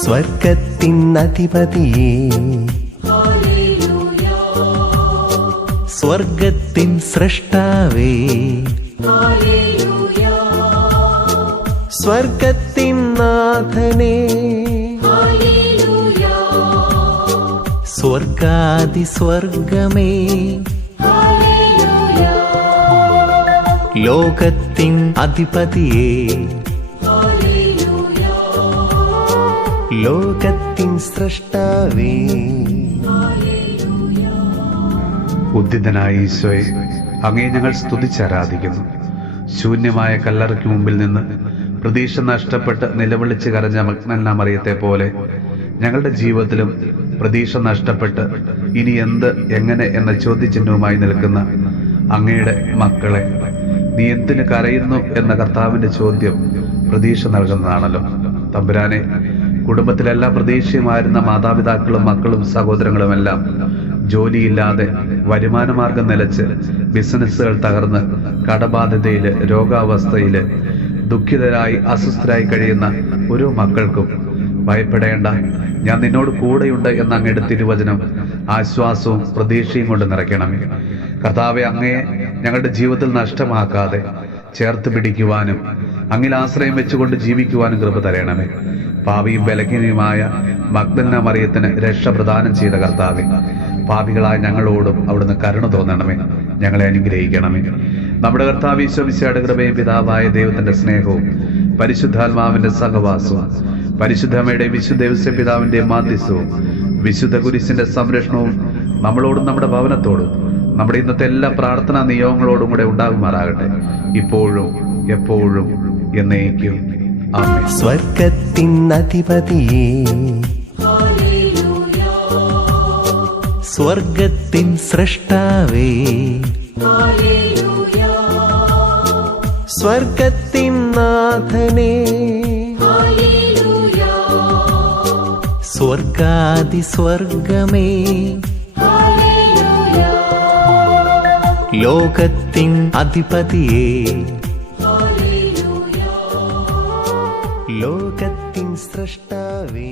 സ്വർഗത്തിൻ അധിപതിയേ, സ്വർഗത്തിൻ സൃഷ്ടാവേ, സ്വർഗത്തിൻ നാഥനേ, സ്വർഗാദി സ്വർഗമേ, ലോകത്തിൻ അധിപതിയേ, ലോകത്തിൻ സൃഷ്ടാവേ. ഉദ്ധിതനായ ഈശോയെ, അങ്ങേ ഞങ്ങൾ സ്തുതിച്ചാരാധിക്കുന്നു. ശൂന്യമായ കല്ലറയ്ക്ക് മുമ്പിൽ നിന്ന് പ്രതീക്ഷ നഷ്ടപ്പെട്ട് നിലവിളിച്ച് കരഞ്ഞ മഗ്ദലന മറിയത്തെ പോലെ ഞങ്ങളുടെ ജീവിതത്തിലും പ്രതീക്ഷ നഷ്ടപ്പെട്ട് ഇനി എന്ത് എങ്ങനെ എന്ന ചോദ്യചിഹ്നവുമായി നിൽക്കുന്ന അങ്ങയുടെ മക്കളെ, നീ എന്തിന് കരയുന്നു എന്ന കർത്താവിന്റെ ചോദ്യം പ്രതീക്ഷ നൽകുന്നതാണല്ലോ. തമ്പുരാനെ, കുടുംബത്തിലെല്ലാ പ്രതീക്ഷയുമായിരുന്ന മാതാപിതാക്കളും മക്കളും സഹോദരങ്ങളുമെല്ലാം ജോലിയില്ലാതെ വരുമാനമാർഗം നിലച്ച് ബിസിനസ്സുകൾ തകർന്ന് കടബാധ്യതയില് രോഗാവസ്ഥയില് ദുഃഖിതരായി അസ്വസ്ഥരായി കഴിയുന്ന ഓരോ മക്കൾക്കും ഭയപ്പെടേണ്ട, ഞാൻ നിന്നോട് കൂടെയുണ്ട് എന്ന അങ്ങയുടെ തിരുവചനം ആശ്വാസവും പ്രതീക്ഷയും കൊണ്ട് നിറയ്ക്കണമേ. കർത്താവെ, അങ്ങയെ ഞങ്ങളുടെ ജീവിതത്തിൽ നഷ്ടമാക്കാതെ ചേർത്ത് പിടിക്കുവാനും അങ്ങിൽ ആശ്രയം വെച്ചുകൊണ്ട് ജീവിക്കുവാനും കൃപ തരണമേ. പാപിയും ബലഹീനയുമായ മഗ്ദലന മറിയത്തിന് രക്ഷ പ്രദാനം ചെയ്ത കർത്താവെ, പാപികളായ ഞങ്ങളോടും അവിടുന്ന് കരുണ തോന്നണമേ, ഞങ്ങളെ അനുഗ്രഹിക്കണമേ. നമ്മുടെ കർത്താവ് ഈശോ മിശിഹായുടെ കൃപയും പിതാവായ ദൈവത്തിന്റെ സ്നേഹവും പരിശുദ്ധാത്മാവിന്റെ സഹവാസവും പരിശുദ്ധമ്മയുടെ വിശുദ്ധ ഔസേപ്പ് പിതാവിന്റെ മാധ്യസ്ഥവും വിശുദ്ധ കുരിശിന്റെ സംരക്ഷണവും നമ്മളോടും നമ്മുടെ ഭവനത്തോടും നമ്മുടെ ഇന്നത്തെ എല്ലാ പ്രാർത്ഥനാ നിയോഗങ്ങളോടും കൂടെ ഉണ്ടാകുമാറാകട്ടെ, ഇപ്പോഴും എപ്പോഴും എന്നേക്കും. ആമേൻ. സ്വർഗത്തിൻ അധിപതിയേ, സ്വർഗത്തിൻ സൃഷ്ടാവേ, സ്വർഗത്തിൻ നാഥനേ, സ്വർഗാദി സ്വർഗമേ, ലോകത്തിൻ അധിപതിയേ, ലോകത്തിൻ സൃഷ്ടാവേ.